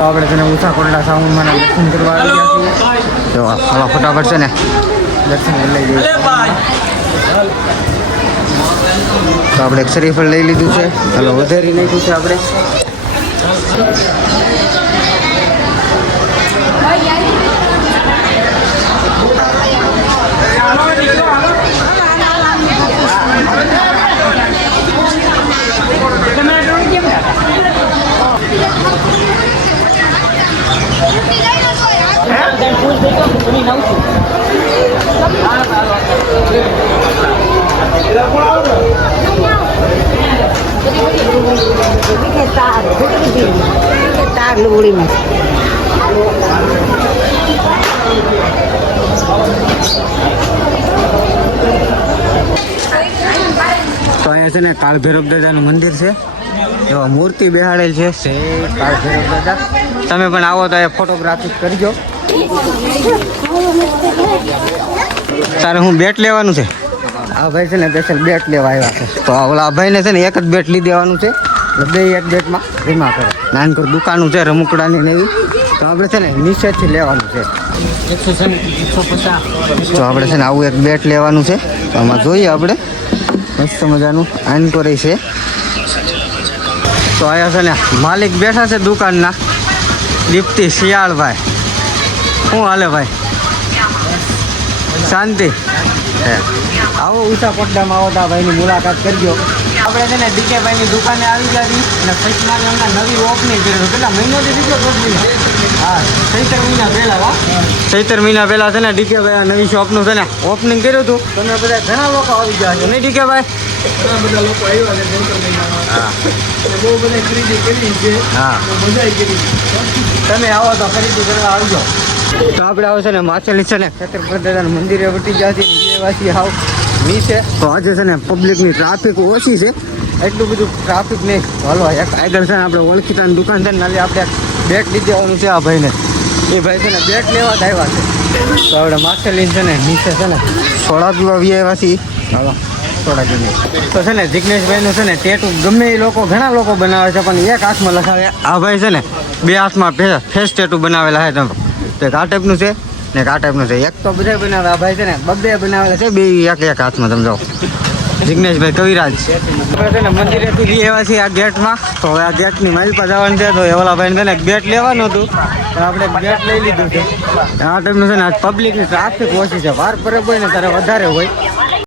તો આપણે તેને ઊંચા કોરડા સાઉન્ડમાં દર્શન કરવા આવી ગયા છીએ. તો હવા ફટાફટ છે ને દર્શન લઈ જઈએ. તો આપણે એક શરીફળ લઈ લીધું છે. ચાલો વધારી નાખ્યું છે આપણે. તો અહીંયા છે ને કાળ ભૈરવ દાદાનું મંદિર છે. એવા મૂર્તિ બેહાડેલ છે કાળ ભૈરવ દાદા. તમે પણ આવો તો અહીંયા ફોટોગ્રાફી કરજો. તારે હું બેટ લેવાનું છે. આ ભાઈ છે ને સ્પેશિયલ બેટ લેવા આવ્યા છે. તો ઓલા ભાઈને છે ને એક જ બેટ લઈ દેવાનું છે. બે એક બેટમાં રીમા કરે. નાનકર દુકાનું છે રમકડાની ને એવી. તો આપણે છે ને નીચેથી લેવાનું છે. તો આપણે છે ને આવું એક બેટ લેવાનું છે. તો આમાં જોઈએ આપણે મસ્ત મજાનું આનકોરી છે. તો અહીંયા છે ને માલિક બેઠા છે દુકાનના, દીપ્તિ શિયાળભાઈ. શું હાલે ભાઈ? શાંતિ? આવો ઊંચા પડદામાં આવો તો આ ભાઈની મુલાકાત કરજો. આપણે છે ને ડીકે ભાઈની દુકાને આવી જવી અને પૈસા હમણાં નવી ઓપનિંગ કર્યું. કેટલા મહિનાથી દીધો? 10 મહિના. હા, 17 મહિના પહેલાં. 17 મહિના પહેલાં છે ને ડીકે ભાઈ નવી શોપનું છે ને ઓપનિંગ કર્યું હતું. તમે બધા ઘણા લોકો આવી ગયા છો નહીં ડીકે ભાઈ? ઘણા બધા લોકો આવ્યા છે 17 મહિનામાં. હા, બહુ બધા ખરીદી કરી છે. હા, મજા આવી ગઈ. તમે આવો તો ખરીદી કરવા આવજો. તો આપણે આવે છે ને માછલી છે ને છત્રપતિ દાદાના મંદિરે વટી જતી વાસી હાવ નીચે. તો આજે છે ને પબ્લિકની ટ્રાફિક ઓછી છે, એટલું બધું ટ્રાફિક નહીં. હલવા એક આગળ છે ને આપણે ઓળખીતાની દુકાન છે ને નાલી આપણે બેટ લઈ દેવાનું છે. આ ભાઈને એ ભાઈ છે ને બેટ લેવા જ આવ્યા છે. તો આપણે માછલી છે ને નીચે છે ને સોડા પીવા આવ્યા છીએ. હાલો સોડા પીને. તો છે ને જિગ્નેશભાઈનું છે ને ટેટુ ગમે એ લોકો ઘણા લોકો બનાવે છે પણ એક હાથમાં લખાવે. આ ભાઈ છે ને બે હાથમાં ફેસ ટેટુ બનાવેલા છે. તમે એક આ ટાઈપનું છે ને એક આ ટાઈપનું છે. એક તો બધા બનાવે. આ ભાઈ છે ને બબ્બે બનાવેલા છે. બે એક હાથમાં. તમે જાઓ જિગ્નેશભાઈ કવિરાજ. આપણે છે ને મંદિરેથી લઈ આવ્યા છીએ આ ગેટમાં. તો હવે આ ગેટની માઇલ પર જવાનું છે. તો એવલા ભાઈને છે ને બેટ લેવાનું હતું પણ આપણે બેટ લઈ લીધું છે. આ ટાઈપનું છે ને આજ પબ્લિકની ટ્રાફિક ઓછી છે. વાર પરબ હોય ને ત્યારે વધારે હોય.